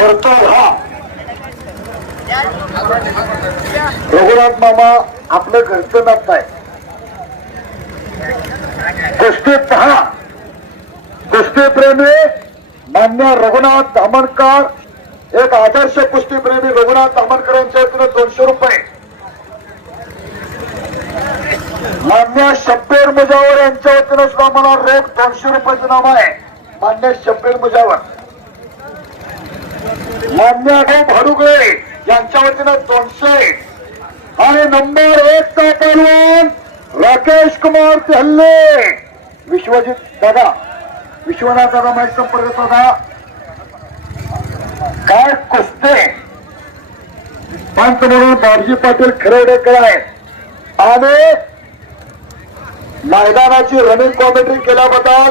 फिरतो हा. रघुनाथ मामा आपलं घरचं नात आहे कुस्ती पहा. कुस्ती प्रेमी मान्य रघुनाथ धामणकर एक आदर्श कुस्तीप्रेमी रघुनाथ धामणकर यांच्या वतीनं दोनशे रुपये. मान्य शब्बीर मुजावर यांच्या वतीनं सुद्धा मला रोख दोनशे रुपयाचं नाव आहे. मान्य शब्बीर मुजावर. मान्यभाऊ भाडुगळे यांच्या वतीनं दोनशे. आणि नंबर एक चा पैलवान राकेश कुमार चहल्ले विश्वजित दादा. विश्वनाथ दादा माहिती संपर्क साधा. काय कुस्ते? पंत म्हणून बाबजी पाटील खरेडेकर आहेत आणि मैदानाची रनिंग कॉमेंट्री केल्याबद्दल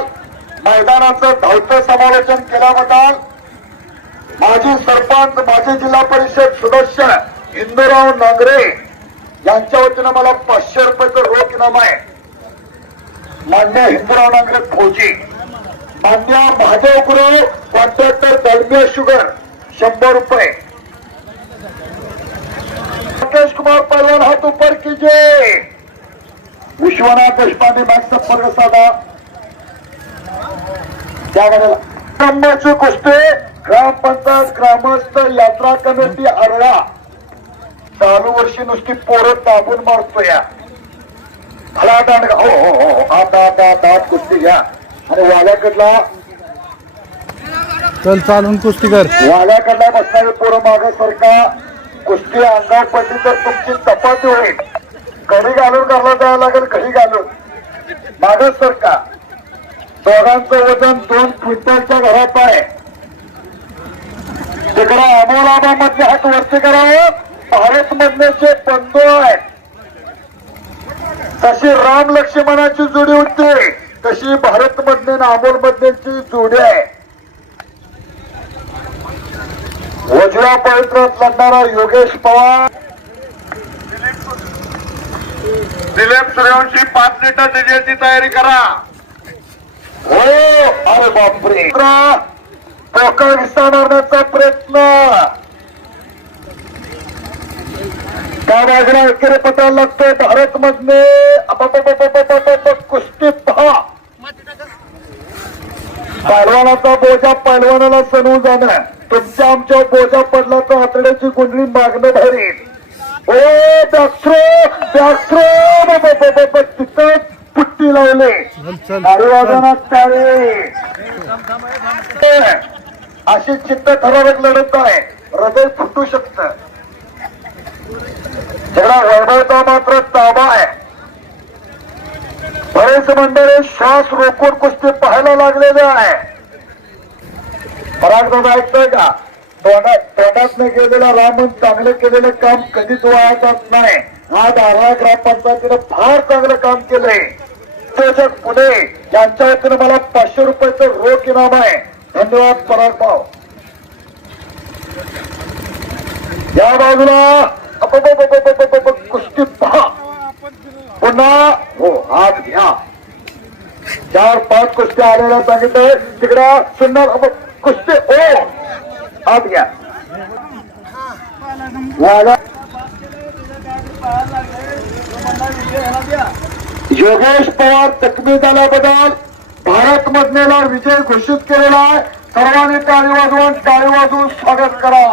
मैदानाचं धावतं समालोचन केल्याबद्दल माजी सरपंच माजी जिल्हा परिषद सदस्य इंदुराव नांगरे यांच्या वतीनं मला पाचशे रुपयाचं रोख इनाम आहे. मान्य हिंदुराव नांगरे फौजी मान्य महादेव गुरु कॉन्ट्रॅक्टर दलमिया शुगर शंभर रुपये. राकेश कुमार पहलवान हात उपर कीजिए विश्वनाथ देशपांडे मॅच संपर्क साधा. त्या वेळेला कुस्ती ग्रामपंचायत ग्रामस्थ यात्रा कमिटी आरळा चालू वर्षी नुसती पोरं दाबून मारतो या. भला दांडगा हो हो हो हो. कुस्ती घ्या. आणि वाल्याकडला चल चालून कुस्ती कर. वाल्याकडला बसणारे पोरं माग सरका कुस्ती अंगावर पडली तर तुमची तपाती होईल. घडी घालून घरला जायला लागेल घडी घालून? माग सरका दोघांचं वजन दोन क्विंटलच्या घरात आहे. तिकडे अमोलाबा मध्ये हात वरती करावं भारत मधल्याचे बंधू आहेत तशी राम लक्ष्मणाची जोडी होती तशी भारत मधले अमोल मधल्याची जोडी आहे. उजव्या पवित्रात लढणारा योगेश पवार. दिलीप सूर्यवंशी पाच लिटर डिझेलची तयारी करा. हो अरे बापरे. पोकळ विस्तारण्याचा प्रयत्न. त्या बाजूला एकेरी पत्राला लागतोय भारत मधले कुस्ती पहा. पैलवानाचा बोजा पैलवानाला सणवून जाणं तुमच्या आमच्या बोजा पडला तर आतड्याची गुंडळी मागणं भरेल. ओ डॉक्टर डॉक्टर तिथं पुट्टी लावले. टाळे अशी चित्त ठराविक लढत आहे हृदय फुटू शकत. सगळा वैभवता मात्र ताबा आहे. बरेच मंडळी श्वास रोखून कुस्ती पाहायला लागलेले आहे. पराग दादा ऐकतोय का? तोंडात तोंडात गेलेला रामन चांगलं केलेलं काम कधीच वाया जात नाही. आज आरा ग्रामपंचायतीनं फार चांगलं काम केलंय. उद्योजक पुणे यांच्या वतीनं मला पाचशे रुपयाचं रोख इनाम आहे. धन्यवाद परागभाव या बाजूला कुस्ती पहा. पुन्हा हो हात घ्या. चार पाच कुस्त्या आलेल्या सांगितलंय. तिकडं सुंदर कुस्ती ओ हात घ्या. योगेश पवार जखमी झाल्याबद्दल भारत मधनेला विजय घोषित केलेला आहे. सर्वांनी टाळी वाजवून टाळी वाजवून स्वागत करा.